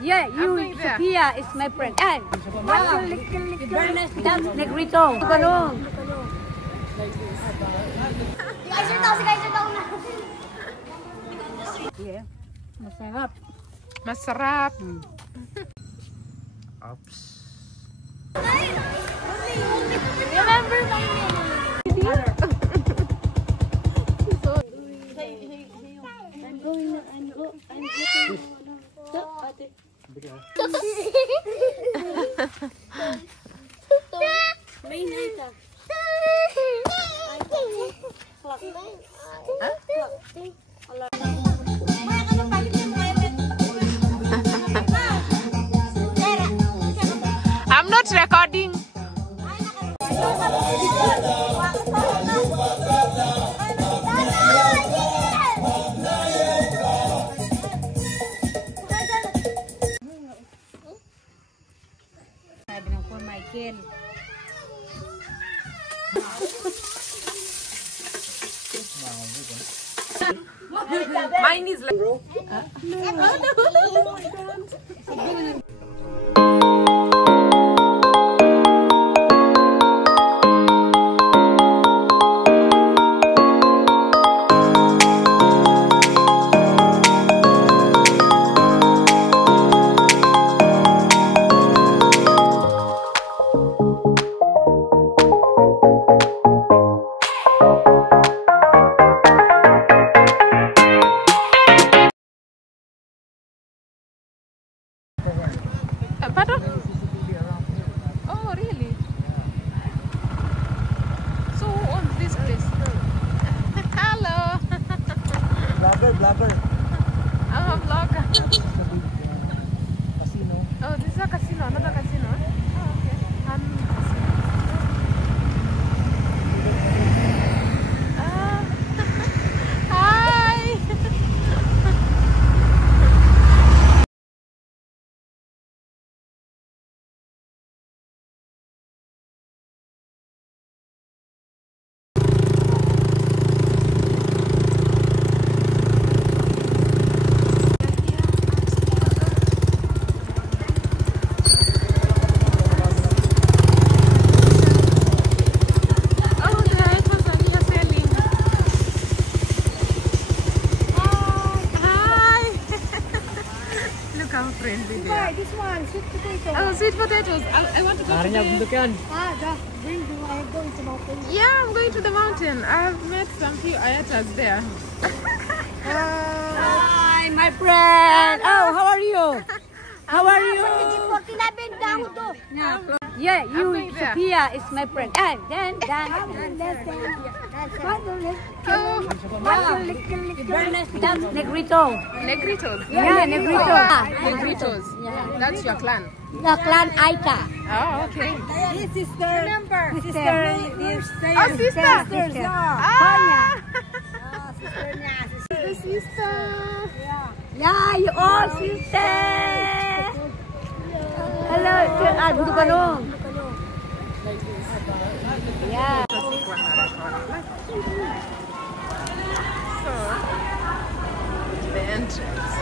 Yeah, you, Sophia is my friend. And that's Negrito. Ganun. Yeah, masarap. Masarap. Oops. Remember my name. I'm not recording. Sabi ng Paul Michael. Mine is like. Pardon? Oh, really? So who owns this place? Hello. Vlogger. I'm a vlogger. Casino. Oh, this is a casino, another casino. Oh, okay. Hi. Friendly there. This one, sweet potato. Oh, sweet potatoes. I want to go to the... Going to mountain. Yeah, I'm going to the mountain. I've met some few ayatas there. Hi, my friend. Oh, how are you? How are you? Yeah, you, Sophia is my friend. And then, Oh, that's Negrito. Negritos. Yeah, Negrito. Negritos. Yeah. That's your clan. The clan Aita. Oh, okay. This sister. Remember. Sister. Oh, sister. Sister. Ah. The sister. Yeah, you all sister. Hello. Duduk Bandung. Yeah. So, the entrance.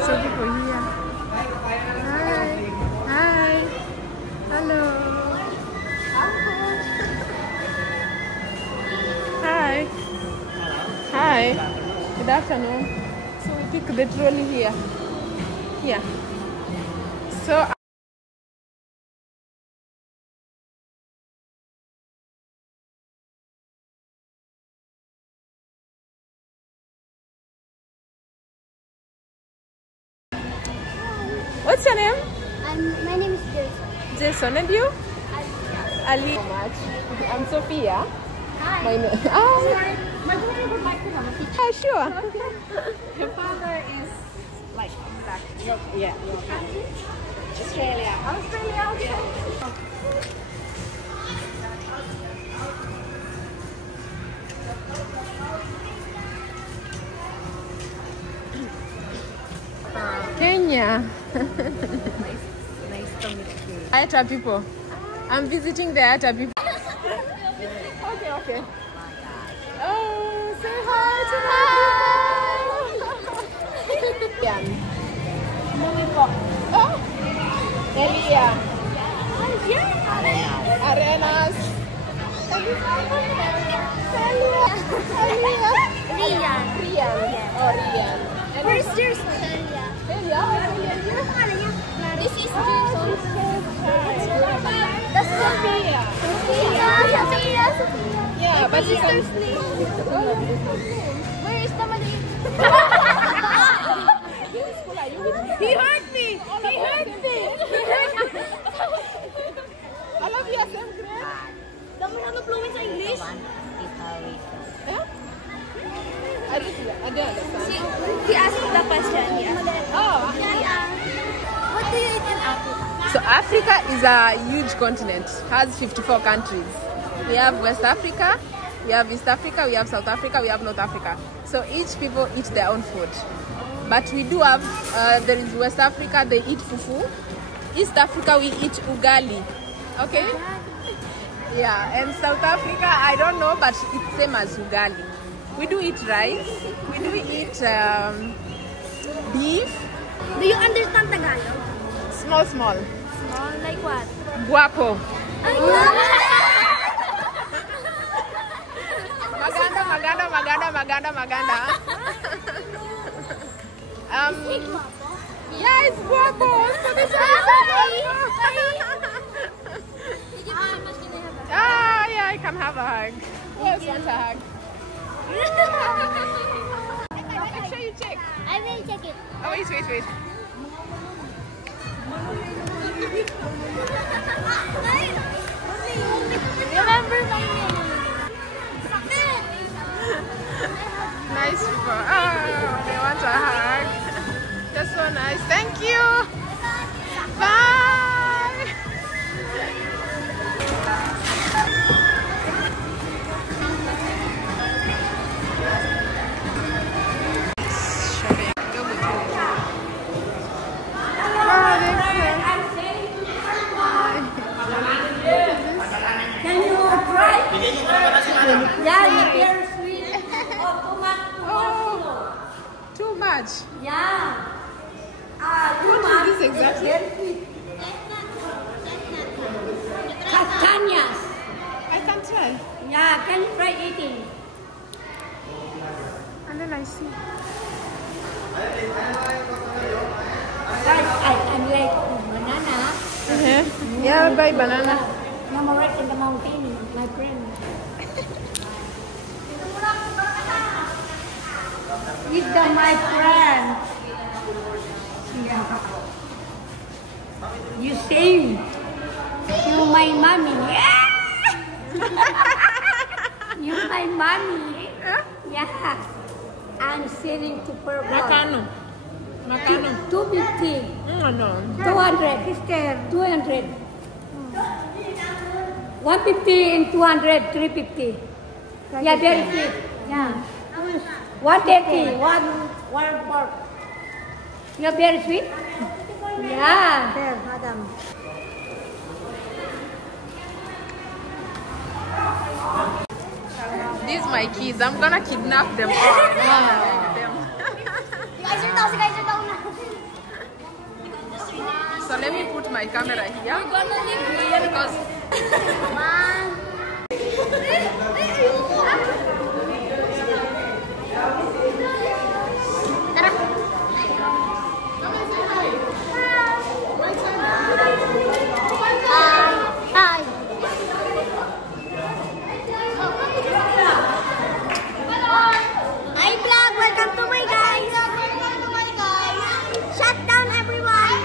So people here. Hi. Hi. Hello. Hi. Hi. Good afternoon. So we pick the trolley here. Here. So what's your name? My name is Jason. Jason, and you? Ali. So much. I'm Sophia. Hi. My name. Oh. My brother would like to have a picture. Oh, sure. Your father is like back. Yeah. Australia. Kenya. Nice to meet you. Ayata people. I'm visiting the Ayata people. Okay. Oh, say hi to my people. Oh, Elia. Arenas. Rian. Oh, Rian. And Where's Jason? Elia. This is Jason. That's Sophia. Sophia. Yeah, but you can... Where is the money? He hurt me. He hurt me. All of you are same grade? Dami na fluent sa English. Yeah? I don't understand. He asked the question. Oh. What do you eat in Africa? So Africa is a huge continent, has 54 countries. We have West Africa, we have East Africa, we have South Africa, we have North Africa. So each people eat their own food. But we do have, there is West Africa, they eat fufu. East Africa, we eat ugali. Okay? Yeah, and South Africa, I don't know, but it's same as ugali. We do eat rice, we do eat beef. Do you understand Tagalog? Small. Small, like what? Guapo. Ay, Maganda. Yeah, it's guapo. So this one is Ah, yeah, I can have a hug. Who else wants a hug? Make sure you check. I will check it. Oh, wait. Remember my name. Nice people. Oh, they want a hug. That's so nice. Thank you. Bye. Can you try? Yeah, you're sweet. Oh, too much. Yeah. What is this exactly? Castañas. I can't tell. Yeah, can you try eating? And then I see. I'm like banana. Yeah, I'll buy banana. Namorat in the mountain, my friend. Eat them, my friend. Yeah. You sing. You my mommy. You my mommy. Yeah. I'm singing to purple. Macano. 250. No. 200. Sister, 200. 150 and 200, 350. Yeah, very sweet. Yeah. 130, one pork. You're very sweet? Yeah. There, madam. These are my kids. I'm gonna kidnap them all. Guys are down now. So let me put my camera here. Because Hi. Hi vlog, welcome to my guys. Shut down everyone.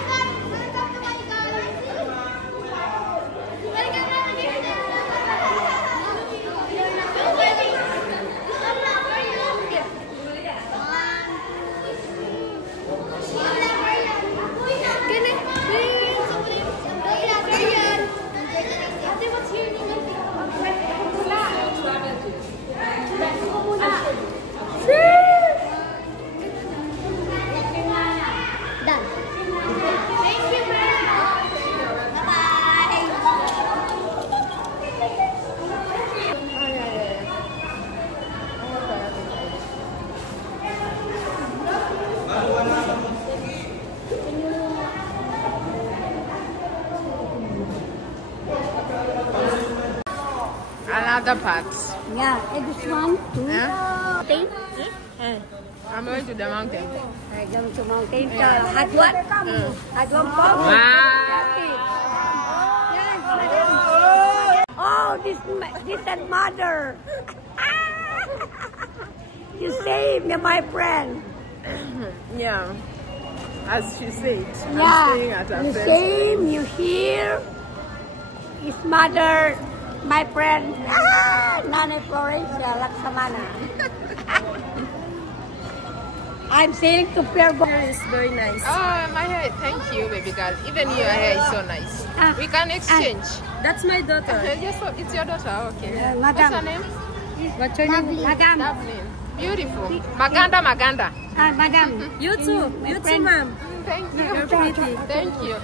other part. Yeah, and this one too. Yeah. Okay. I'm going to the mountain. I go to mountain. Hot one. Hot one pop. Wow. Oh, this is mother. You saved me, my friend. Yeah. As she said, I'm Yeah, staying at her you friend's same, you hear. His mother, my friend. Nanay Florencia Laksamana. I'm saying to Pierre. It's very nice. Oh, my hair. Thank you, baby girl. Even your hair is so nice. We can exchange. That's my daughter. Yes, so it's your daughter. Okay. What's Madam. her name? What's your name? Madam. Dublin. Beautiful. Maganda, Maganda. Madam. You too. You too, ma'am. Thank you. You're pretty. Thank you.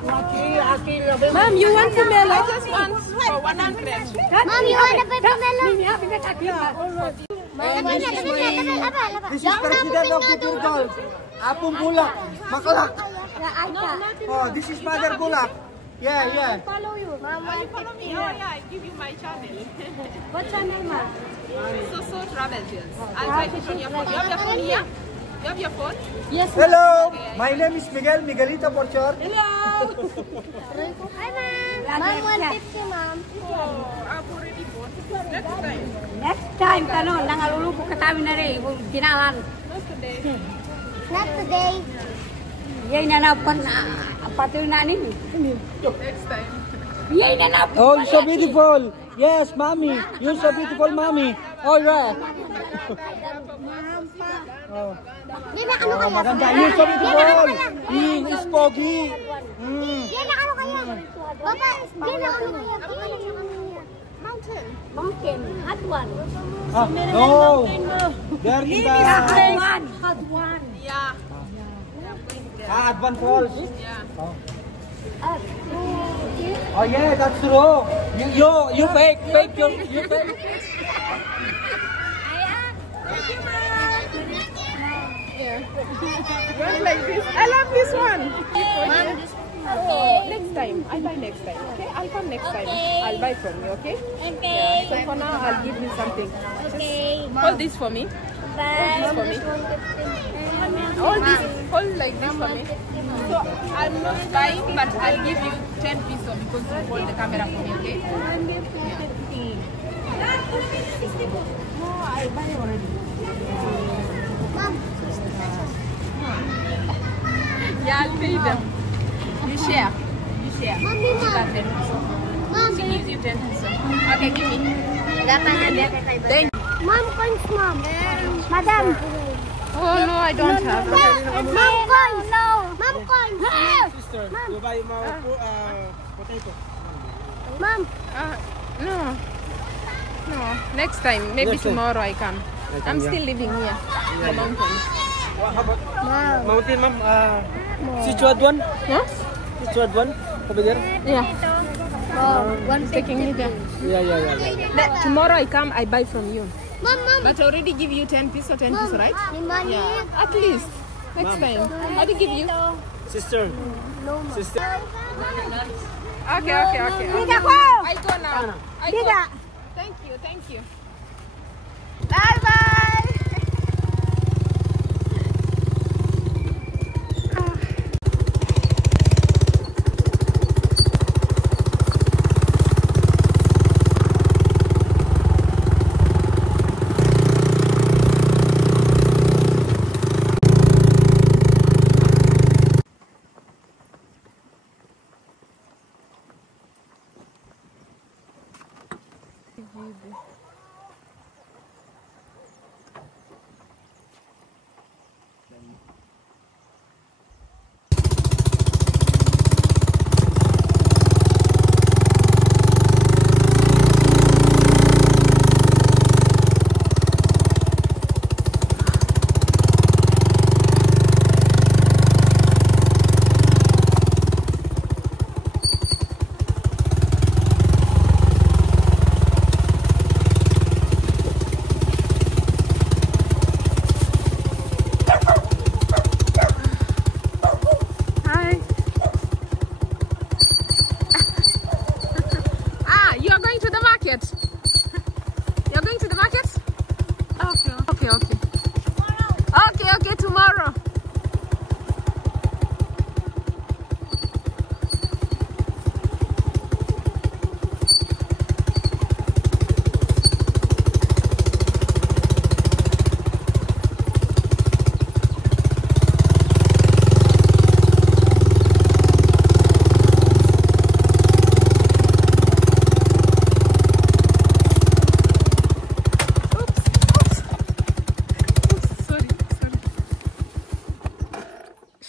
Ma'am, you want pomelo? I just want for 100. Mom, you want a paper melon? This is President of the Turtle. Apong Bulak. Makalak. Oh, this is Mother Bulak. Yeah. Follow you. Mom, Follow me. Oh, yeah, I give you my channel. What's your name, ma'am? So travel deals. I'll write it on your phone. You have your phone here? You have your phone? Yes, Hello. My name is Miguel. Miguelito Porchor. Hi, Mom. Mom, 150, Mom. Oh, I've already bought. Next time. Next time, tanong, nangalulupo ka tayo na rin. Ginalan. Not today. Not today. Yay na napan, patuloy na nin. Next time. Yay na napan. Oh, you're so beautiful. Yes, mommy. You're so beautiful, mommy. Oh, yeah. Oh. Gina, ano kaya? Maganda. You're so beautiful. He's pogi. Gina, ano kaya? Papa, Gina, ano kaya? Mountain. Mountain, hot one. No. There in the Hot one. Yeah. Advan Falls. Yeah. Oh yeah, that's true. You fake you fake. One like this. I love this one. Next time. I'll buy next time. Okay? I'll come next time. I'll buy from you. Okay? Okay. So for now, I'll give you something. Okay. Hold this for me. Bye. For me. Hold this. Hold like this for me. So I'm not buying, but I'll give you 10 pesos because you hold the camera for me. Okay? No, I buy already. Mom. Yeah, I'll pay them. You share. You share. Mommy, You got Mom. 10 pesos. Mom. She gives you 10 pesos. Okay, give me. Thank Mom, coins, Mom. Madam. Oh no, I don't have. Mom, coins. No. Mom, coins. Sister, you buy potato. Mom. No. No. Next time. Maybe Next time. tomorrow I come. I'm yeah. still living here. The mountains. How about mountain, ma'am? Situad one? Huh? Situad one? Over there? Yeah. One's taking me there. Yeah. Tomorrow I come, I buy from you. Mom, Mom. But I already give you 10 pesos, 10 pesos, right? Money. Yeah. At least. Next time. How do you give you? Sister. Sister. Okay. I go now. I go. Thank you. Bye.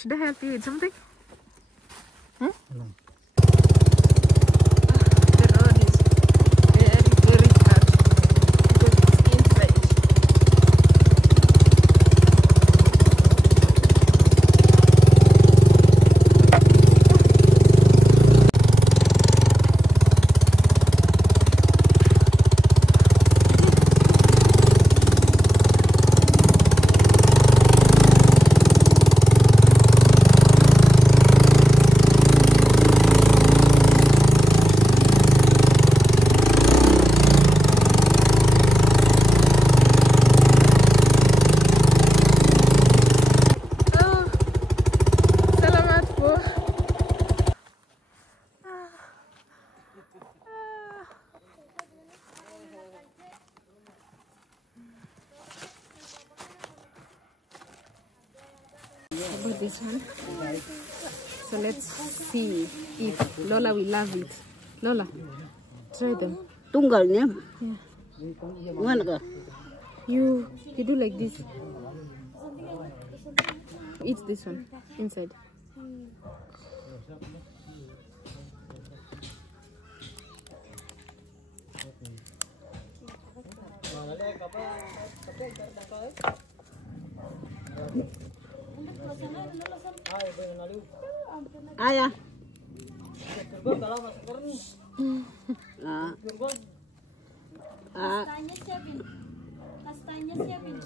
Should I help you eat something? Hmm? No. The road is very hard because it's inside. About this one. So let's see if Lola will love it. Lola, try them. Tunggalnya. Yeah. Mana ka? You do like this. Eat this one inside. Ayah. Kastanya siapin. Kastanya siapin.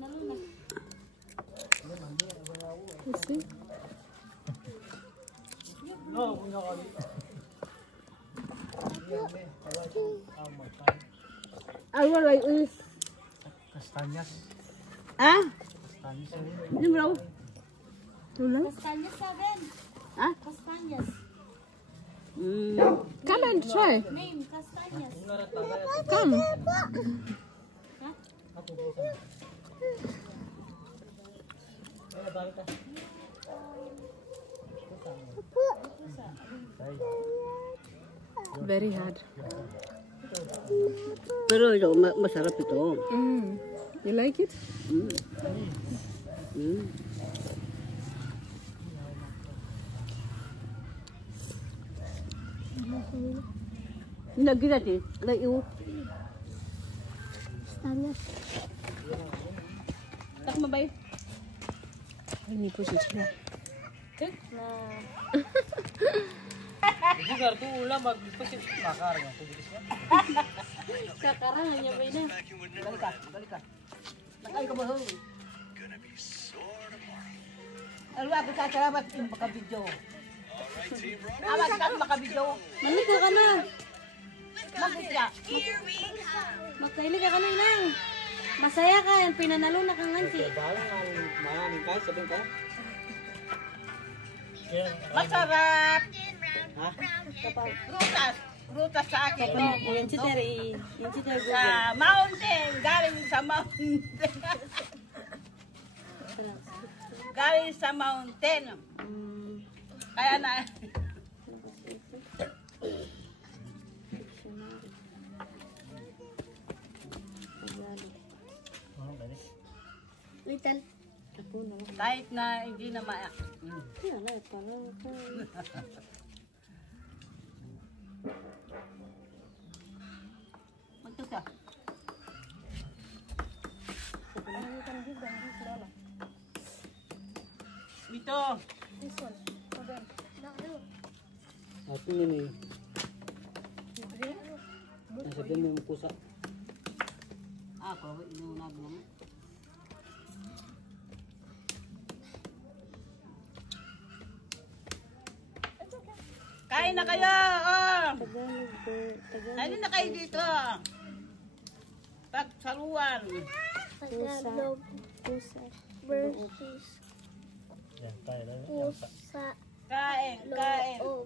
Naluna. Ano like this? Kastanyas. Ah? Kastanyas. Ini berapa? Kastanya siapin. Ah? Kastanya. Come and try. Name kastanya. Come. Very hard. Pero ito, masarap ito. You like it? Lagi natin. Layo. Kastanya. Tak mabay. Let me put it here. Bugar tuh ulang bagus pasti bakar nggak tuh gitu kan? Sekarang hanya beda. Balik. Nakay ka ba ho? Alam ako sa salamat yung makabidyo. Awas ka makabidyo. Manika ka na. Bakit ka? Magkaili ka na lang. Masaya ka. Pinanalo na kang ngansi. Masarap. Ha? Rutas sa akin. Yan si Terry. Sa mountain. Galing sa mountain. Galing sa mountain. Kaya na. Little. Kahit na hindi na mayak. Magtus ka. Ito. Apa ini? Nasa din yung pusa. Ako, inunag naman. Kain na kayo! Oh. Kain na kayo dito. Pagsaluan. Tagalog. Pusa. Versus. Pusa. Kain. Loob.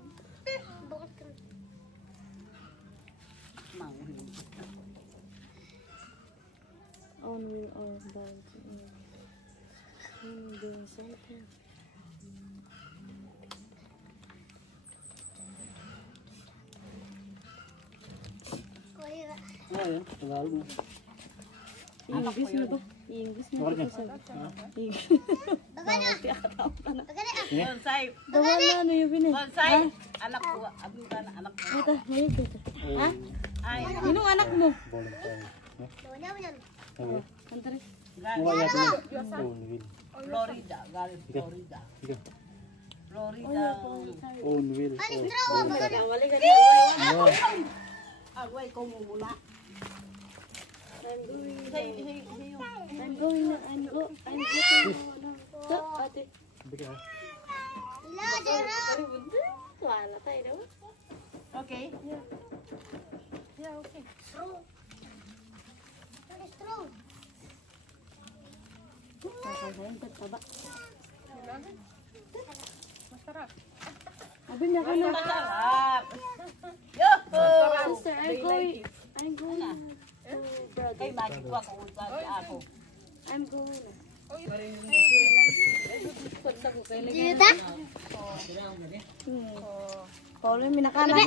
On wheel or dog. Doing something. Tagalog mo. English na to. English na to. Bonsai. Dawala na yung pinin. Bonsai. Anak ko. Abing ka na anak ko. Ito, mayroon ito. Ha? Ay. Sinong anak mo? Ownville. Antara. Florida. Galing Florida. Florida. Ownville. Wali ka niya. Agway ko mumula. I'm going na. I'm going. So, ate. Wala tayo daw. Okay. Yeah, okay. Kakasayin ka taba. Masarap. Abi na ka na. Masarap. Yo! Sister, I'm going to brother. Kay magic ko ako sa ako. I'm going na. Dito? Paulo yung minakana.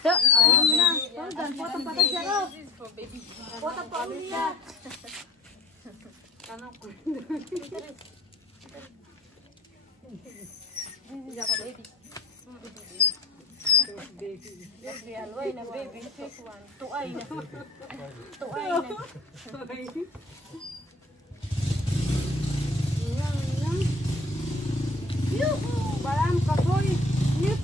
So, ayun mo na. Paulo, potong patag siya ro. Potong Paulo niya. Alway na baby. Tuay na. Tuay na. Baram kapoy. Yep.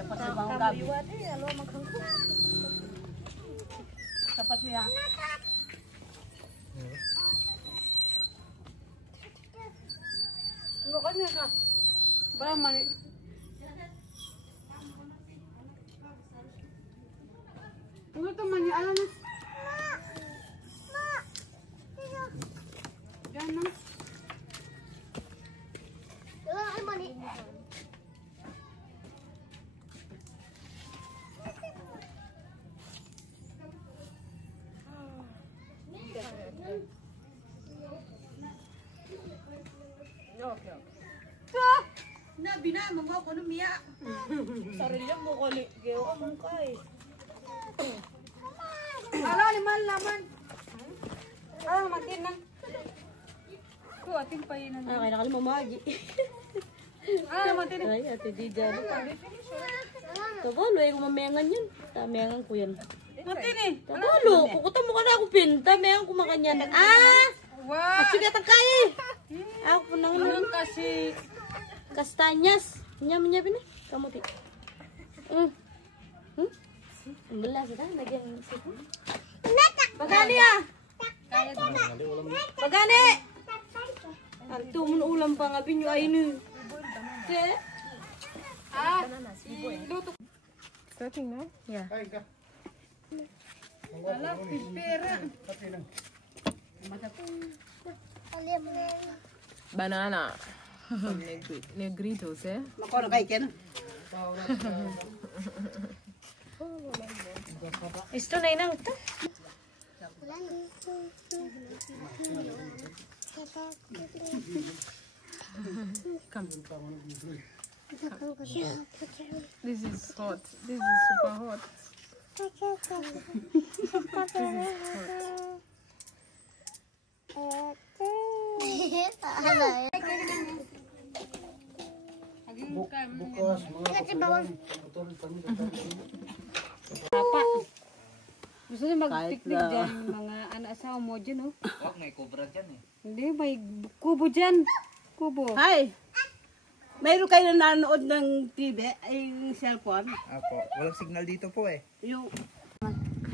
Dapat sa bang gabi. Dapat niya. Ano ka niya ka? Baram mali. Ano ito man niya? Alam na. Diyan na. Nabi na, mga ko numiya. Sarili mo ko li. Gayo ka mong kay. Ala, liman laman. Ah, matin na. Ko atin pa yun. Ah, kaya nakali mamagi. Ah, matin. Ay, ate Dija. Tabalo, ay kumamengan yun. Tamengan ko yan. Matin eh. Tabalo, kukuta mo ka na ako pin. Tamengan ko makanyan. Ah! Wow! At sige, tangkay eh. Ako po nang kasi kastanyas. Nyam-nyam ini. Kamu ti. Ang belas dah, lagyan situ. Bagani ah. Bagani. Antu mun ulam pa nga binyo ay ni. Che. Ah. Starting now? Yeah. Wala, pispera. Banana. Negritos, eh? Makoro kay Ken. Isto na inang ta. Come. This is hot. This is super hot. Bukas Apa? Gusto niyo mag-picnic dyan, mga anak-asawa mo dyan, oh. Wag, may cobra dyan eh. Hindi, may kubo dyan. Kubo. Hi. Mayroon kayo nanonood ng TV, ay cellphone. Apo, walang signal dito po eh. Yung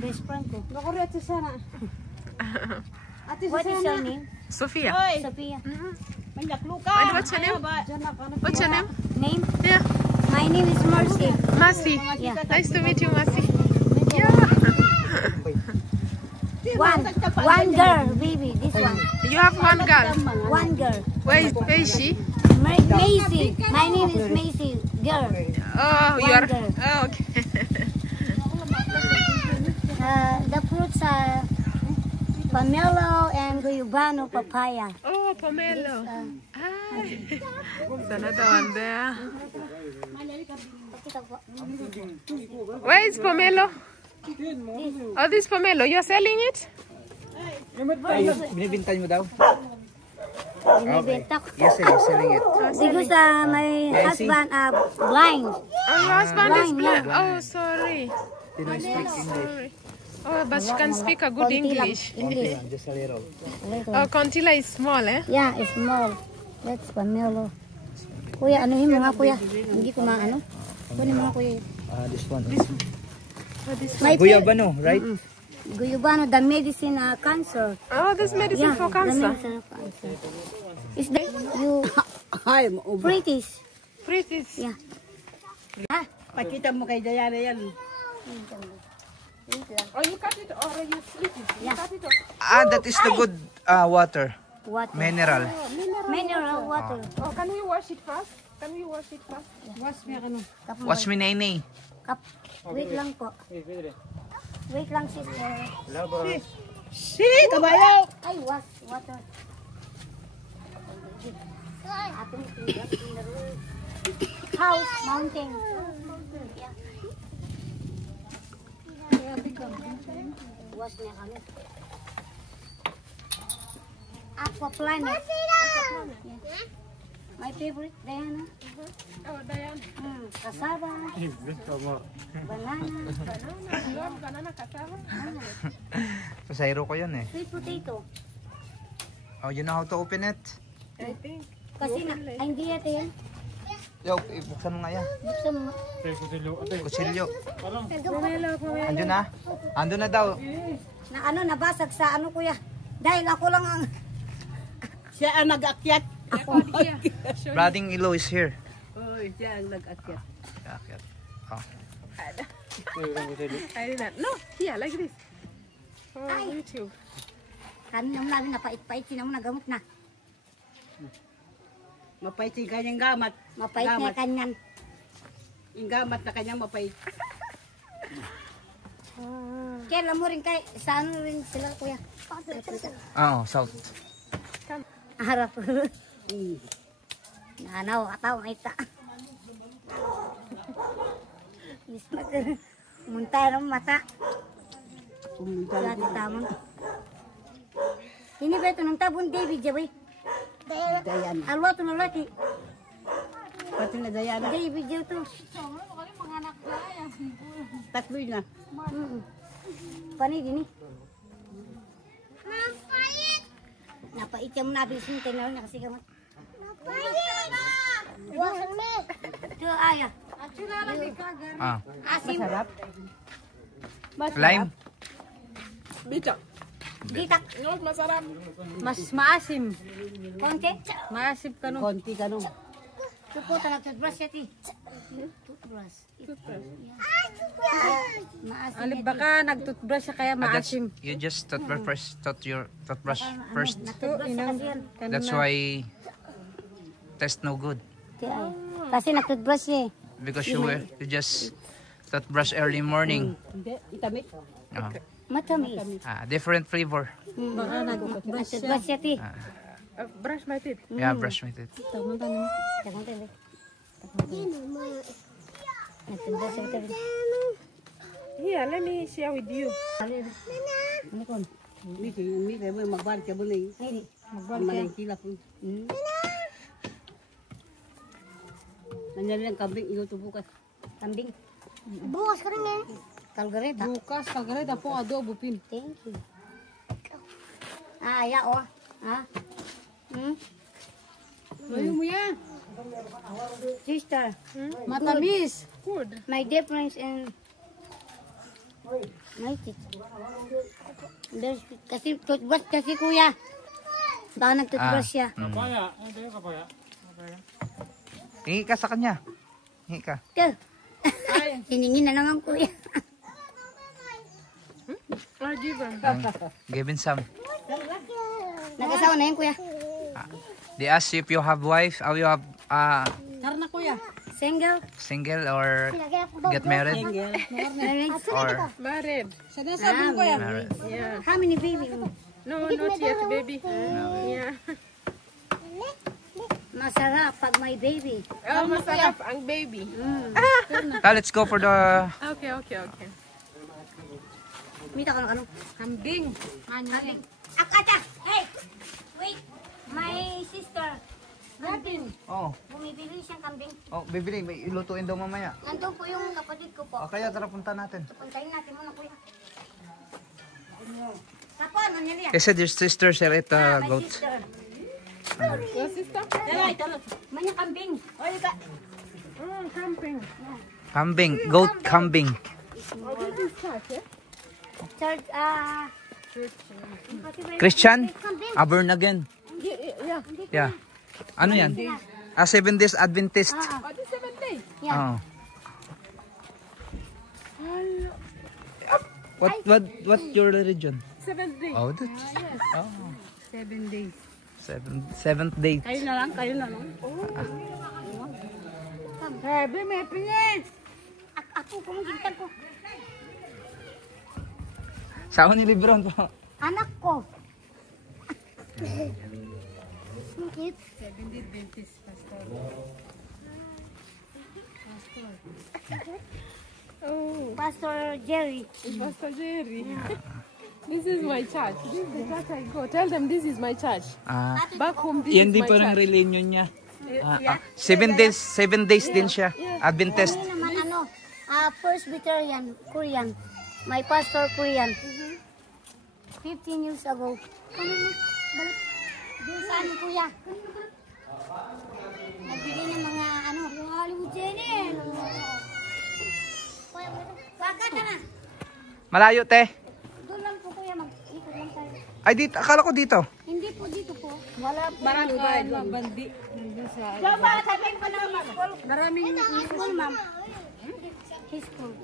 Best friend ko. Nakuri at Susana. Ate What is your Susana. name? Sophia. Hoy, Sophia. manyak luka. And what's your name? Diyan ako. What's your name? Name? Yeah. My name is Mercy. Mercy. Yeah. Nice to meet you, Mercy. One girl, baby. This one. You have one girl. One girl. Where is she? Macy. My name is Macy. Girl. Oh, you One are. girl. Oh, okay. The fruits are pomelo and guyabano papaya. Oh, pomelo. Ah, there's another one there. Where is pomelo? Oh, this pomelo. You're selling it? Binibintay mo daw? Binibenta ko. Yes, you're selling it. Because my husband blind. Oh, your husband is Blind, blind. Oh, sorry. Did I speak English? Sorry. Oh, but she can speak a good Konti lang. English. English. Just a little. Oh, Contilla is small, eh? Yeah, it's small. That's pomelo. Kuya, anuhin mo nga kuya. Hindi ko maano. Kunin mo nga kuya. This one. My Guyabano, right? Guyabano, the medicine cancer. Oh, this medicine for the cancer. medicine of cancer. Is that you British? British. Yeah. Pakita mo kay Diana yan. Oh, you cut it or you split it? You cut it or... That is the good water. Water. Mineral. Mineral water. Oh, can we wash it first? Can we wash it first? What's my name? Kap. Wait lang po. Wait lang sister. Si, kabayo! Ay, water. House, mountain. Yeah. Was niya kami. Aqua planet. Yeah. My favorite, Diana. Oh, Diane. Cassava. Banana. You love banana cassava? Pasayro ko yan eh. Sweet potato. Oh, you know how to open it? I think. Kasi na, ay hindi yata yan. Yo, ibuksan mo nga yan. Buksan mo. Kutsilyo. Andun na? Andun na daw. Na ano, nabasag sa ano kuya. Dahil ako lang ang... Siya ang nag-akyat. Brading Ilo is here. Oh, siya ang nag-akyat. Akyat. Oh. I did not. No, here, like this. For YouTube. Kanina mo namin napait-pait. Sina mo nagamot na. Mapait yung kanyang gamat. Mapait niya kanyan. Yung gamat na kanyang mapait. Kaya alam mo rin kay, sa ano rin sila kuya. Oh, south. Harap. Nanaw, ataw, ita. Muntay ng mata. Dati tamang. Ini ba ito ng tabon David Jabay? Diana. Alwa ito lalaki. Pati na Diana. David Jabay ito. Tatlo na. Pani din eh. Napait ka mo nabis mo. Tingnan mo nakasigamat. Wasan me. Ito aya. Ah. Asim. Lime. Bitak. Gitak. No, masarap. Mas maasim. Konti. Maasim ka no. Konti ka no. Ito po toothbrush yan eh. Toothbrush. Maasim Alip yan. baka nagtoothbrush siya kaya maasim. You just toothbrush first. Toothbrush siya kasi yan. That's why taste no good. Kasi nag-toothbrush siya eh. Because you just toothbrush early morning. Hindi, itamit. Matamis. Different flavor. Baka nagtoothbrush siya. Nag-toothbrush siya eh. Brush my teeth. Yeah, brush my teeth. Nag-toothbrush siya ito. Here, let me share with you. Ano ko? Hindi mo magbalik ka muna eh. Hindi. Malang kilap. Nandiyan lang kambing, iluto bukas. Kambing. Bukas ka rin eh. Kalgareta. Bukas, kagareda po adobo pin. Thank you. Aya o. Ha? Mayo mo yan. Sister. Matamis. Good. My difference in my teeth. Kasi toothbrush kasi kuya. Baka nag-toothbrush siya. Hingi ka sa kanya. Hingi ka. Hiningin na naman kuya. Give him some. Nag-asawa na yan kuya. They ask you if you have wife, or you have Tara na kuya. Single. single or get married Married. or Married. Sana sabi ko yan. married. Yeah. How many baby mo? No, not yet, baby. Yeah. Masarap pag may baby. Oh, masarap ang baby. Let's go for the... Okay, okay, okay. Mita ka ano? Kambing. Kambing. Akata! Hey! Wait! My sister. Kambing. Oh, Bumibili siyang kambing. bibili. May ilutuin daw mamaya. Nandun po yung kapatid ko po. Kaya tara punta natin. Puntayin natin muna kuya. Tapon, ano niya? They said your sister shall eat My goat. sister. Your sister? Manya kambing. Oy, ka. Camping. Kambing. Goat kambing. Oh, this is church, eh? Church, Christian? Kambing. Born again. Yeah. Yeah. Ano yan? 7 days Adventist. Oh, this 7 days. Yeah. Oh. What your religion? 7 days. Oh, that's... Oh. 7 days. Seventh day. Kayo na lang. Grabe, may pinis. Ako, kumagintag ko. Saan ni Lebron po? Anak ko. Bakit? 7 days Adventist, pastor. Oh, Pastor Jerry. Pastor Jerry. This is my church. This is the church I go. Tell them this is my church. Back home, this Yan is din my po ng church. religion niya. 7 days din siya. Adventist. Ano naman Presbyterian, Korean. My pastor Korean. 15 years ago. Ano na? Balik. Doon saan kuya? Nagbili ng mga yung Hollywood channel. Kuya, bakit na? Malayo, te. Doon lang po kuya, mag-ikot lang tayo. Ay, dito. Akala ko dito. Hindi po dito po. Wala po. Bandi. Nandun sa... Diba, sabihin ko na school. Maraming... School, ma'am. School.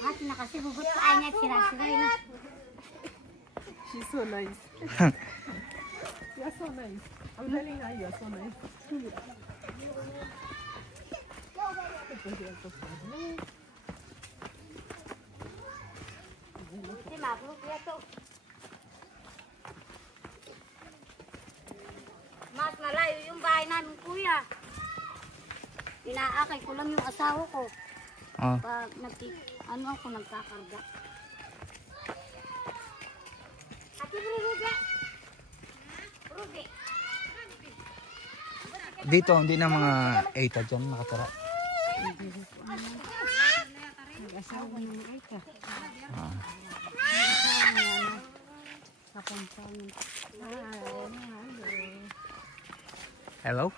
Ate na kasi hugot pa ay niya sira-sira. She's so nice. You're so nice. I'm telling her you're so nice. Hindi, mabulok kuya to. Mas malayo yung bahay namin kuya. Inaakay ko lang yung asawa ko. Oh. Pag ako nagkakarga. Ate Ruby. Ruby. Dito, hindi na mga 8 dyan nakatara. Asawa ng Aita. Hello?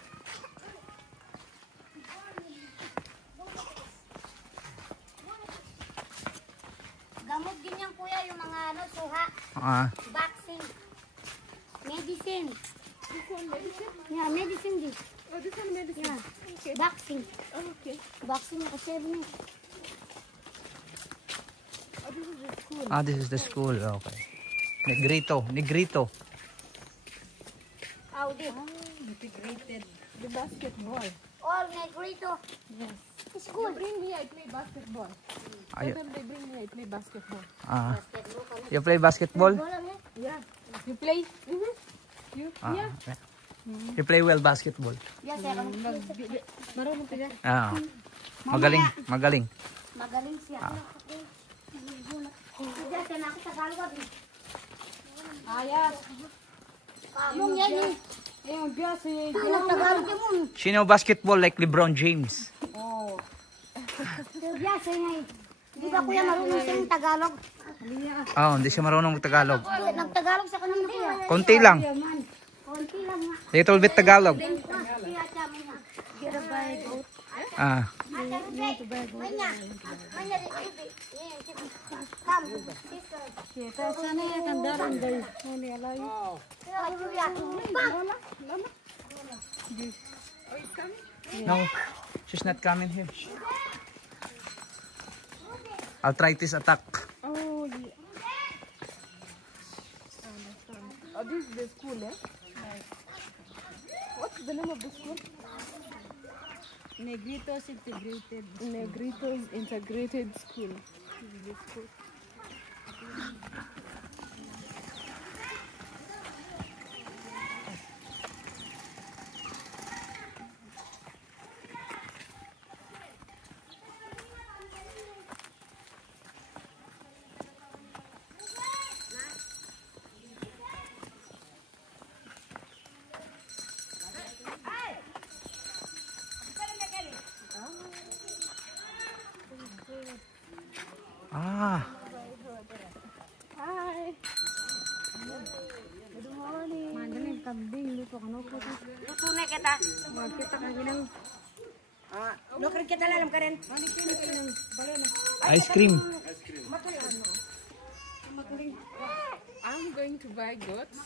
Gamot din yan kuya yung mga suha. Vaccine. Medicine. This one medicine? Yeah, medicine din. Oh, this one medicine. Yeah. Okay. Vaccine. Oh, okay. Vaccine ako 7 eh. Oh, this is the school. This is the school. Okay. Negrito. Audi. The basketball. All Negrito. Yes. School. Bring me, I play basketball. Tell them they bring me, I play basketball. You play basketball? Yeah. You play? Mm-hmm. You? Yeah. You play well basketball? Yes, sir. Marunong ka dyan? Magaling. Magaling siya. Diyan, na ako Tagalog. Ayas. Mong yan eh. Ayun, bias eh. Tagalog mo. She know basketball like LeBron James. Yes, eh. Di ba kuya marunong siyang Tagalog? Hindi siya marunong Tagalog. Nagtagalog sa kanina kuya. Konti lang. Konti lang nga. Little bit Tagalog. Kaya chamo na. Get a bag. Come, sister. Sana yan, kandaran daw. No, she's not coming here. Arthritis attack. Oh, yeah. Oh, this is the school, eh? What's the name of the school? Negritos Integrated. Negritos Integrated School. This is the school. Ah. Hi. Mandaling kambing luto ka no po. Luto na kita. Kita ka ginang. Nukrin kita lalam ka rin. Ice cream. I'm going to buy goats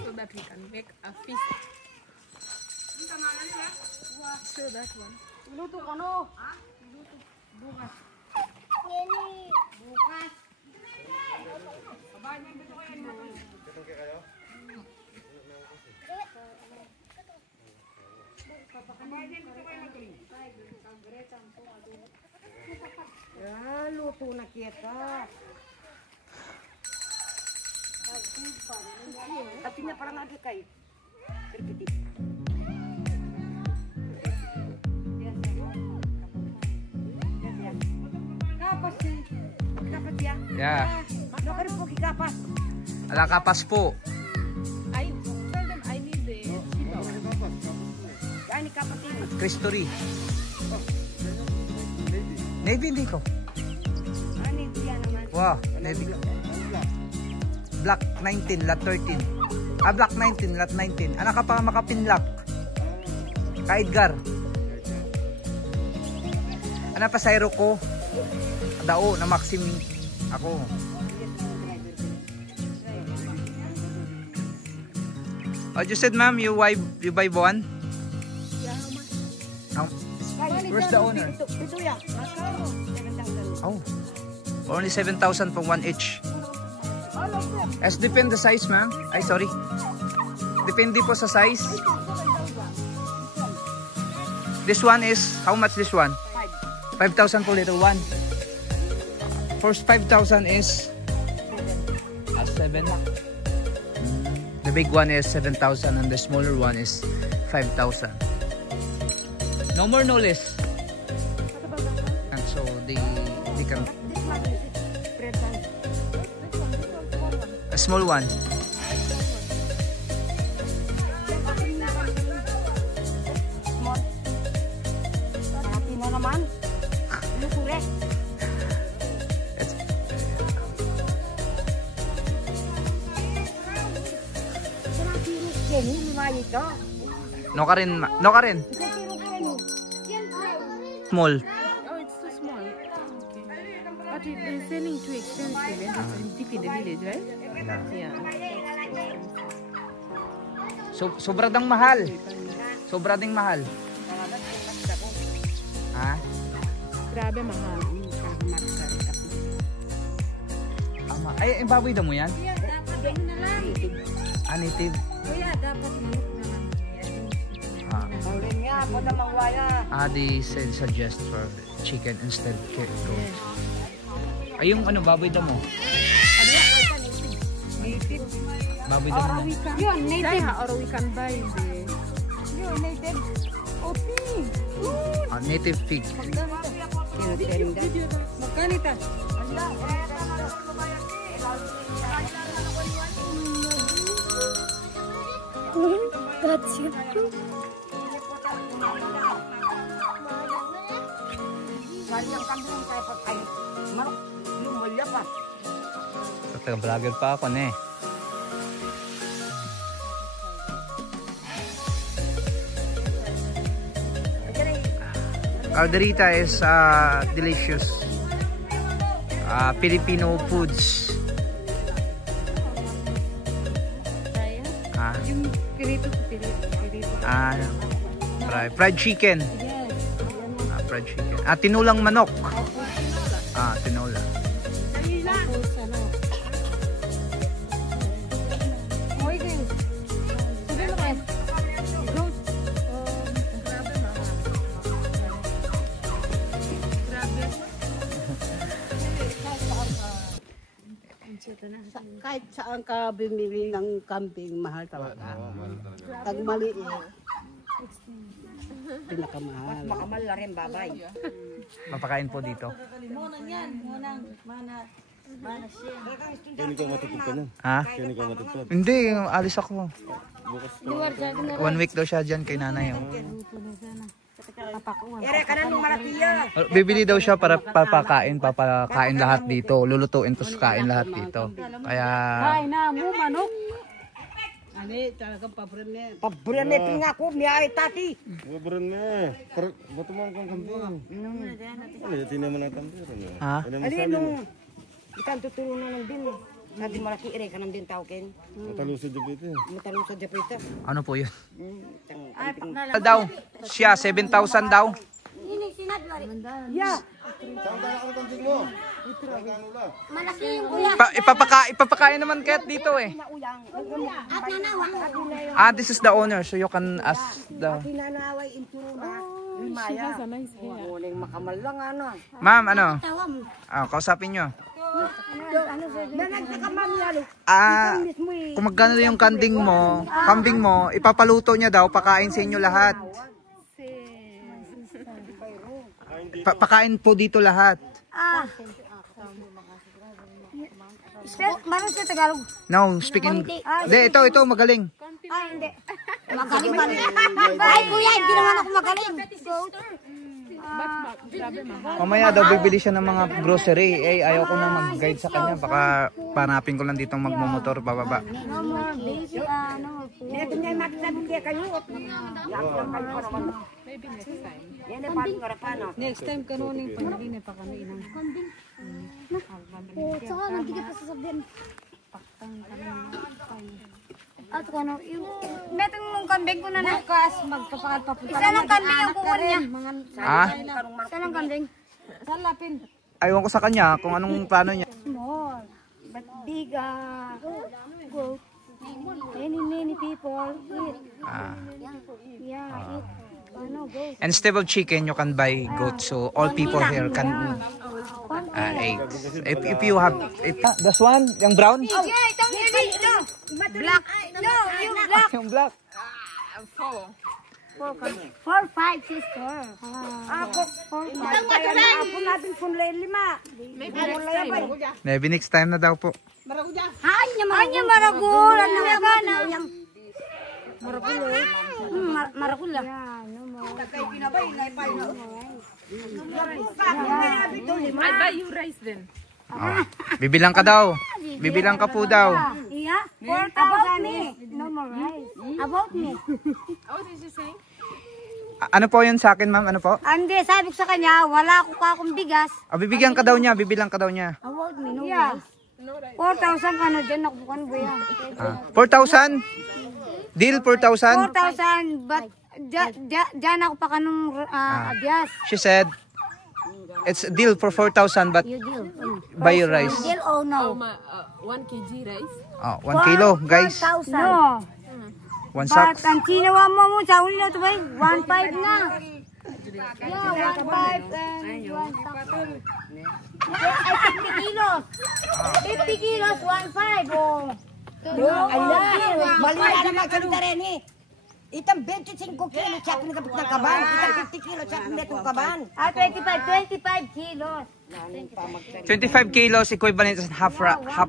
so that we can make a feast. So that one. Luto ka no. Bukas. Luto na kita. Artinya parang ada kayo. Kapas sih. Kapas ya. Yeah. Ano ka rin po kapas? Ala kapas po. I tell them I need the Ay, ni kapas ini. Christory. Navy hindi ko. Ano dia naman? Wow, Navy. Black 19, lot 13. Ah, Black 19, lot 19. Anak ka pa makapinlock. Ka Edgar. Ano pa sayro ko? Dao na Maxim ako. Oh, you said ma'am, you buy one? Where's the owner? Ito ya. Oh, only 7,000 for one each. As depend the size, ma'am. Ay, sorry. Depende po sa size. This one is, how much this one? 5,000 for little one. First 5,000 is 7. The big one is 7,000 and the smaller one is 5,000. No more, no less. And so they can. A small one. Hati na naman. Luto rin. It's, Yan, lumayo ito. no ka rin. No ka rin. Small. Oh, it's too small. Okay. But they're selling too expensive and it's deep in the village, right? Yeah. So, sobra dang mahal. Sobra ding mahal. Ha? Grabe mahal. Ama. Ay, baboy daw mo yan? Kuya, dapat yun na lang. Ah, native. Kuya, dapat yun na lang. Ah. Ulit nga, ako na mangwaya. Adi said suggest for chicken instead goat. Ay, yung ano, baboy daw mo? Native. Baboy daw mo. Yun, native. Or we can buy the... Yun, native. Oh, pig. Ah, native pig. Magkanita. Gotcha. Sali ang kambing tayo pag ay marok. Lumulya pa. Taga-vlogger pa ako na eh. Calderita is delicious Filipino foods. Yung pirito. Fried chicken. Fried chicken. Tinulang manok. Tinola. Kahit saan ka bumili ng kambing, mahal talaga. Pag maliit, pinakamahal. Mas makamahal na rin babay. Mapakain po dito. Kaya ka matutod ka na. Ha? Kaya ka matutod. Hindi, alis ako. Bukas 1 week daw siya dyan kay nanay. Oh. Ere ka na nung malaki yan. Bibili daw siya para papakain lahat dito. Lulutuin to kain lahat dito. Kaya Ay na mo manok. Ani, talagang paborin niya. Paboran na pinga ko, miyay tati. Paboran na. Bato mo ang kambing. Ano yung tinaman ng kambing? ha? Ali nung ikan tutulungan ng din. Nadi malaki ere ka ng din tao ken. Matalusod yung pito. Matalong sa japita. Ano po yun? Daw, siya 7,000 daw. Ini sinadwari. Ya. Saan ka ang kambing mo? Saan ka ano lang? Malaki yung kuya. Ipapakain naman kahit dito eh. At nanawang. Ah, this is the owner, so you can ask the... Pinanaway inturo na. Maya. Muling makamal lang ano. Ma'am, ano? Tawa mo. Kausapin nyo. Nanagtaka mami yalo. Kung magkano yung kambing mo, ipapaluto niya daw, pakain sa inyo lahat. Pakain po dito lahat. Marunong sa Tagalog. No, speaking... Hindi, ito, magaling. Hindi. Magaling pa rin. Ay, kuya, hindi naman ako magaling. Mamaya daw bibili siya ng mga grocery. Ayaw ko na mag-guide sa kanya. Baka panapin ko lang dito magmumotor pababa. No more baby, no more food. Neto niya makisabi kaya kayo. Maybe next time. Yan ang paling harapan. Next time kanunin panagin pa kami inang. Saka nagtigil pa sasabihin. At kano, metong nung kambing ko na na. Bukas magpapakat pa. Isa lang kambing ang kukuha niya. Isa lang kambing. Salapin. Ayaw ko sa kanya kung anong plano niya. Small, but big, goat. Many people eat. Yeah, eat. Goat. Instead of chicken, you can buy goat. So all people here can eat. If you have... this one? Yung brown? Yeah, itong ito. Black. No, yung black. Yung black. 4, 5, sister. Ako, 4, 5. Kaya na ako natin punlay 5. Maybe next time na daw po. Hanya maragul. Ano nga ba na? Maragul. Kaya pinabay, naipay na. I'll buy you rice then. Bibilang ka daw. Bibilang ka po daw. Yeah, 4,000 me. No more rice. About me. What did you say? Ano po yun sa akin, ma'am? Ano po? Hindi, sabi ko sa kanya, wala ko ka akong bigas. Bibigyan ka daw niya. Bibilang ka daw niya. About me, no rice. 4,000 ka na dyan, nakukuhan ko yan. 4,000? Deal 4,000? 4,000, but dyan ako pa kanong abyas. She said, it's a deal for 4,000 but You deal. buy your rice. Deal or no? 1 kg rice. 1 kilo, guys. 4,000. No. 1 But sack. ang sinawa mo sa uli na ito ba? 1,500 na. Yeah, 1,500 and 1 sack. Ay, 50 kilos. 50 kilos, 1,500. Oh. Ayan, mali na naman kalita rin eh. Itang 25 kilo siya pinagkapit ng kaban. Itang 50 kilo siya pinagkapit ng kaban. 25 kilos. 25 kilos equivalent to half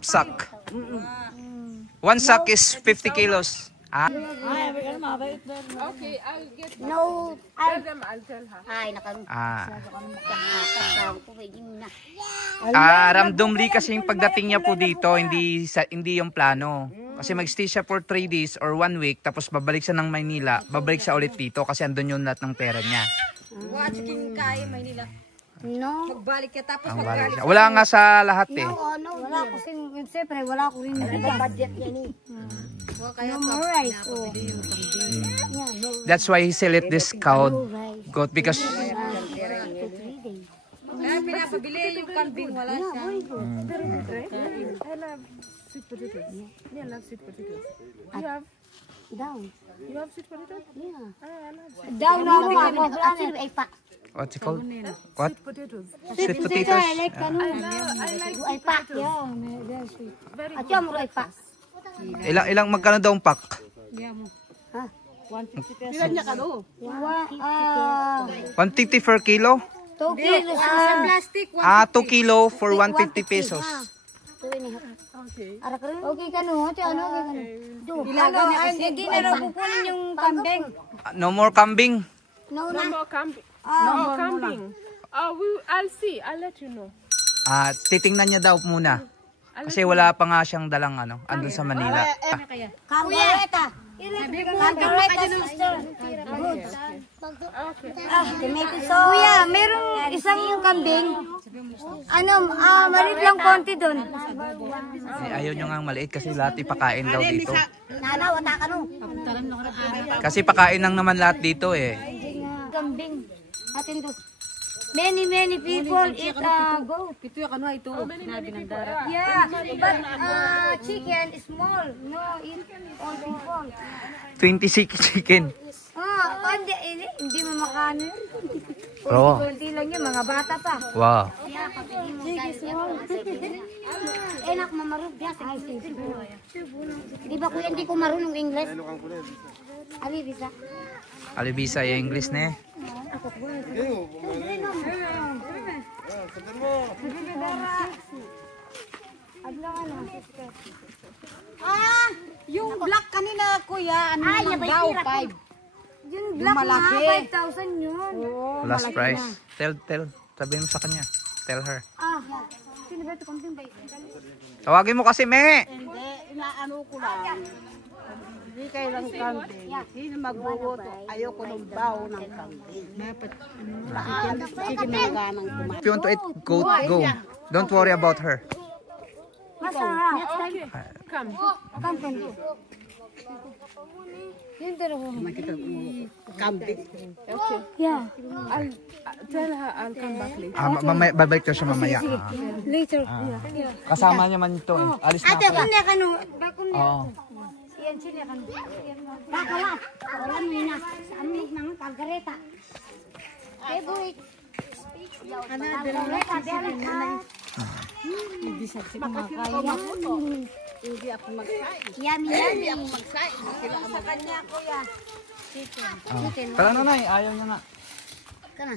sack. 1 sack is 50 kilos. Okay, I'll get No, tell them, I'll tell her. ay, nakalung. Randomly kasi yung pagdating niya po dito, hindi yung plano. Kasi mag-stay siya for 3 days or 1 week, tapos babalik siya ng Maynila, babalik siya ulit dito kasi andun yung lahat ng pera niya. Watching kaya Maynila. No. Magbalik ka tapos Ang balik siya. Wala nga sa lahat eh. Wala ko siyempre, wala ko rin bigas. budget yan eh. No more rice. Oh. That's why he sell it this cow goat because Kaya pinapabili yung kambing, wala siya. Sweet potatoes. Yeah, I love sweet potatoes. You have sweet potatoes? Yeah. Down ako ako. Actually, ay pa. what's it called? What? Sweet potatoes. Sweet I potatoes. like ano. I like Ay pa. Yeah, very sweet. At yung ay pa. Ilang magkano daw ang pack? Ha? 150 niya ka no? 150 per kilo? 2 kilos. Plastic, 2 kilo for 150 pesos. Okay. Okay ka no? Ano okay ka no? Ilaga niya kasi. Hindi na raw kukunin yung kambing. No more kambing. No, No na. more camping. Ah, No more camping. I'll see. I'll let you know. Titingnan niya daw muna. Kasi wala pa nga siyang dalang ano, andun sa Manila. Caldereta. Caldereta, sister. Good. Tomato sauce. Kuya, meron isang kambing. Malit lang konti doon. Ayaw nyo nga maliit kasi lahat ipakain daw dito. Nana, wata ka no. Kasi pakain lang naman lahat dito eh. Kambing. Atin to. Many people eat goat. Ito yung ano ito. Sinabi ng Dara. Yeah, but chicken is small. No, eat all people. 26 chicken. Hindi mo makanin. Oo. Kunti lang yun, mga bata pa. Wow. Chicken small. Enak mamarunong biya sa Di ba kuya, hindi ko marunong English? Ali, bisa. Alibisa yung English na eh. Yung black kanina, kuya, ano naman daw? 5. Yung black malaki. nga, 5,000 yun. Last price. Tell. Sabihin mo sa kanya. Tell her. Sino ba ito? Kambing ba? Tawagin mo kasi, me! Hindi, inaano ko lang. Hindi kayo lang kambing. Sino magbubuto? Ayoko ng bao ng kambing. Chicken na ganang kumain. If you want to eat goat, go. Don't worry about her. Masarap. Come. Kambing. Yun talaga. Kambing. Okay. Yeah. I'll tell her I'll come back later. Babalik ko siya mamaya. Later. Kasama niya man ito eh. Alis na Ate, ako. kunya ka no. Bakun niya. Oo. Yan sila ka no. Bakalat. Alam mo na. Amig ng Caldereta. Favorite. Caldereta, Berica. Hindi sa kumakain. Hindi ako magsain. Yummy. Magsain. Sa kanya, kuya. Chicken. Tara na, Nay. Ayaw niya nga. Kana.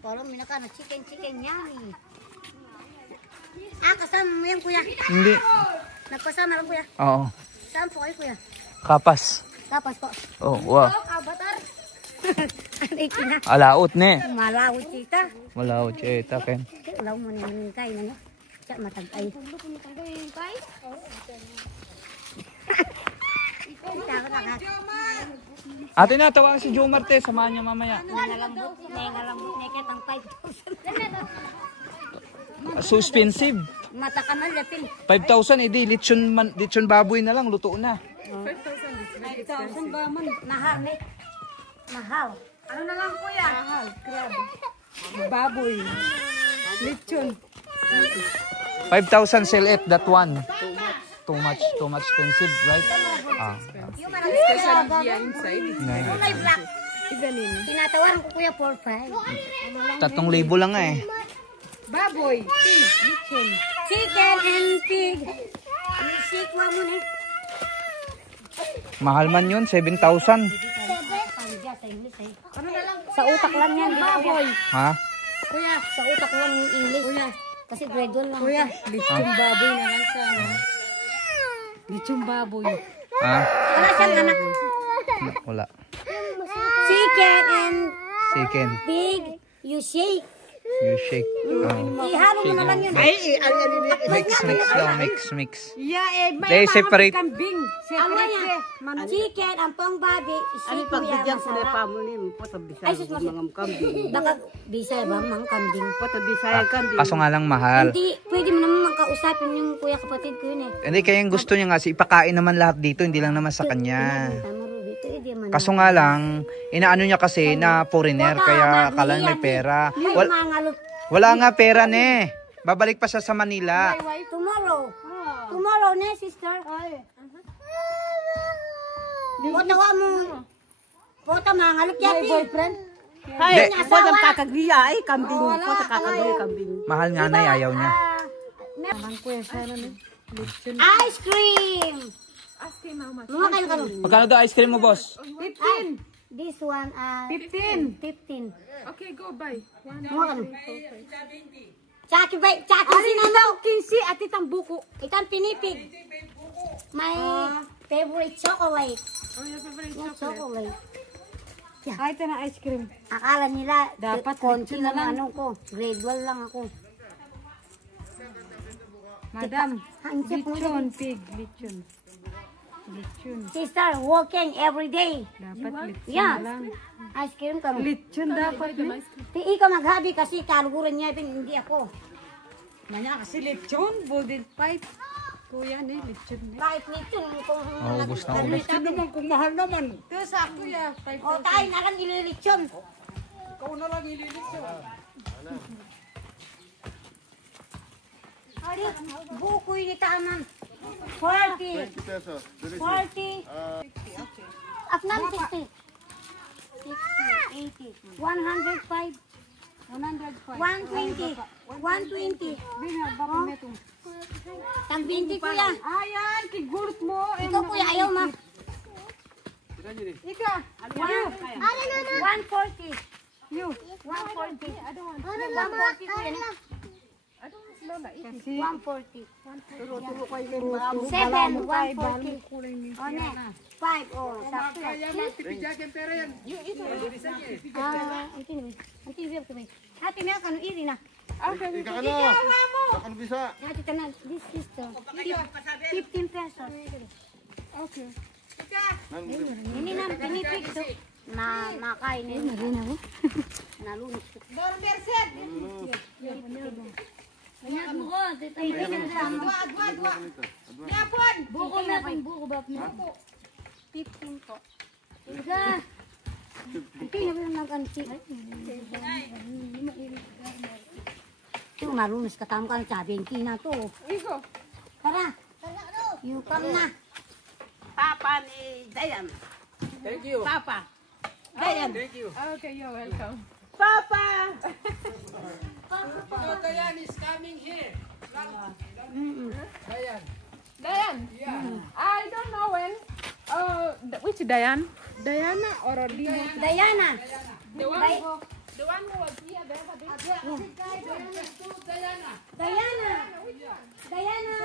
Parang minaka na chicken yummy. Kasama mo yan, kuya. Hindi. Nagpasama lang, kuya. Oo. Saan po kayo, kuya? Kapas. Tapos po. Oh, wow. Avatar. Ano kina? Alaot ne. Malawit tita. Malaot siya. Taken. Ulaw mo na yung kain, ano? Siya matagay. Ate na, tawagan si Joe Marte. Samahan niya mamaya. Nangalambot na kitang 5,000. So expensive. Mata ka man, lapin. 5,000 edi. Lechon baboy na lang. Luto na. 5,000 ba man? Mahal, ne? Mahal. Ano na lang, kuya? Mahal. Crab. Baboy. Lechon. 5,000 sell it. That one. Too much expensive, right? Yung marami Especially here inside. kulay black. Even in. Tinatawaran ko, kuya, 4,500. 3,000 lang nga eh. Baboy. Lechon. Chicken and pig. Shake mo muna. Mahal man yun. 7,000. Sa utak lang yan, baboy. Ha? Kuya, sa utak lang yung English. Kuya. Kasi grade 1 lang. Kuya, lechon baboy na lang sa ano. Lechon baboy. Ha? Wala siyang anak. Wala. Chicken and Chicken. pig, you shake. You shake. Ihalo mo na lang yun. Mix daw. Mix. Yeah, They separate. kambing. Ano Separate. yan? Chicken, ang pang babi, Ano shake mo yan. pagbigyan ko na Masarap. pamunin po sa Ay, Bisaya sus, mga kambing. Baka bisay ba, mang kambing? Po sa Bisaya kambing. Kaso nga lang mahal. Hindi, pwede mo naman makausapin yung kuya kapatid ko yun eh. Hindi, kaya yung gusto niya nga, ipakain naman lahat dito, hindi lang naman sa kanya. Tama, Ruby. Pwede man. Kaso nga lang, inaano niya kasi na foreigner, kaya akala may pera. Wala nga pera ne. Babalik pa siya sa Manila. Tomorrow. Tomorrow na, sister. Pota wa mo. Pota mangalok yan. Boyfriend? Hay, Hindi. po sa kakagriya ay kambing. Po sa kakagriya kambing. Mahal nga na, ayaw niya. Naman kuya, sana ni. Lechon. Ice cream. Ask him how much. Mga kayo karon. Magkano daw ice cream mo, boss? 15. This one, 15. 15. Okay, go buy. Mga kayo. Chaki ba? Chaki Ano sino? daw 15 at itang buko. Itang pinipig. My favorite chocolate. Oh, your favorite Yung chocolate. chocolate. Ay, ito na ice cream. Akala nila, Dapat konti lechon na lang lang. ano ko. Grade 1 lang ako. Madam, Ang siya po. lechon, pig, lechon. Lechon. Sister, working every day. Dapat lechon Yeah. na lang. Ice cream ka. Lechon dapat. Ikaw maghabi kasi kaluguran niya, hindi ako. Manya kasi lechon, golden pipe. Kuya, lechon. Kahit nito, kung Ubus na ubus. Lechon naman kung mahal naman. Ito sa kuya, 5,000. o tayo na lang ililitsyon. Ikaw na lang ililitsyon. Ari, buko ini taman. 40. 40. Afnan 60. 60, 80. 105. 120. 120. Bakit na ito? Tang 20 kuya. Ayan, kigurot mo. Ikaw kuya, ayaw ma. Ika. 140. You. 140. 140 kuya. 140. 7, 140. O ne, 5, oh, sakto. Hati na kanu iri na. Ika ka na. Akan bisa. Hati tanan, this is the 15 pesos. Okay. Ini na, pinipik to. Na makain na rin ako. Nalunis ko. Ayan mo ko, buko natin, buko ba? 15 po. Ika. Ito na ba nag-anti? Ito, nalunis ka tamo ka ng 70 na to. Iko. Tara. Yukam na. Papa ni Dayan. Thank you. Papa. Dayan. Thank you. Okay, you're welcome. Papa. Dayan is coming here. Dayan. Diane. I don't know when. Which Diane? Diana or Dina? Diana. The one who was here the other day. Diana. Diana,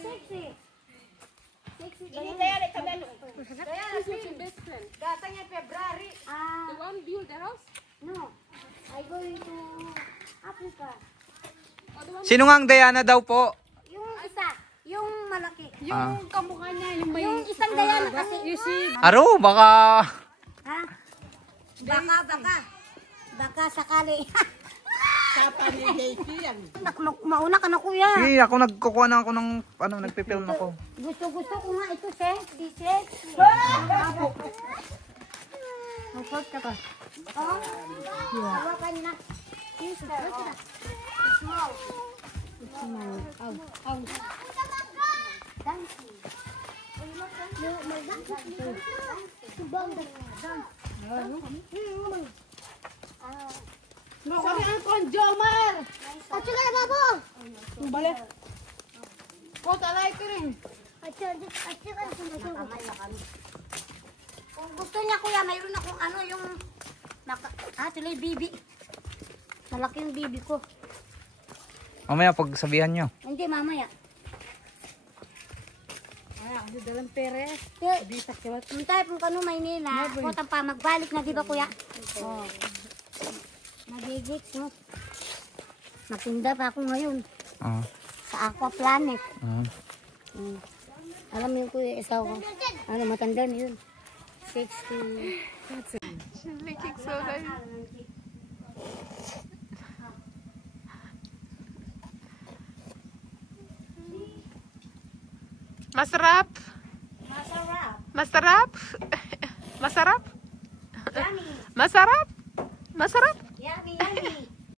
sexy. Sexy. Ini Dayan ito na. Diana, She's your best friend. Datangnya February. The one built the house? No. I going to Africa. Sino nga ang Diana daw po? Yung isa, yung malaki. Yung kamukha niya, yung may... Yung isang Diana kasi. You see, Aro, baka... Ha? Baka sakali. Papa ni JP yan. Mauna ka na kuya. Sige, ako nagkukuha na ako ng... Ano, nagpipilm ako. Gusto ko nga ito, sexy. mapot ka pa. Oh, hawakan na. Sister, oh. Small. Aw. Dancing. Kami ang konjomar. At sila na babo. Balik. Ko talay ko rin. Kung gusto niya kuya, mayroon akong ano yung tuloy bibi. Malaki yung bibi ko. Mamaya pagsabihan nyo. Hindi mamaya. Ay, ang dalang pere. Di sakiwat. Hintay po kanu Maynila. Kotang pa magbalik na di ba kuya? Oh. Nagigits no. Matinda pa ako ngayon sa Aqua Planet. Alam mo yung kuya, isaw ko. Ano, matanda na yun. 60. She's making so nice. Masarap? Masarap. Masarap? Masarap? Yummy. Masarap? Masarap?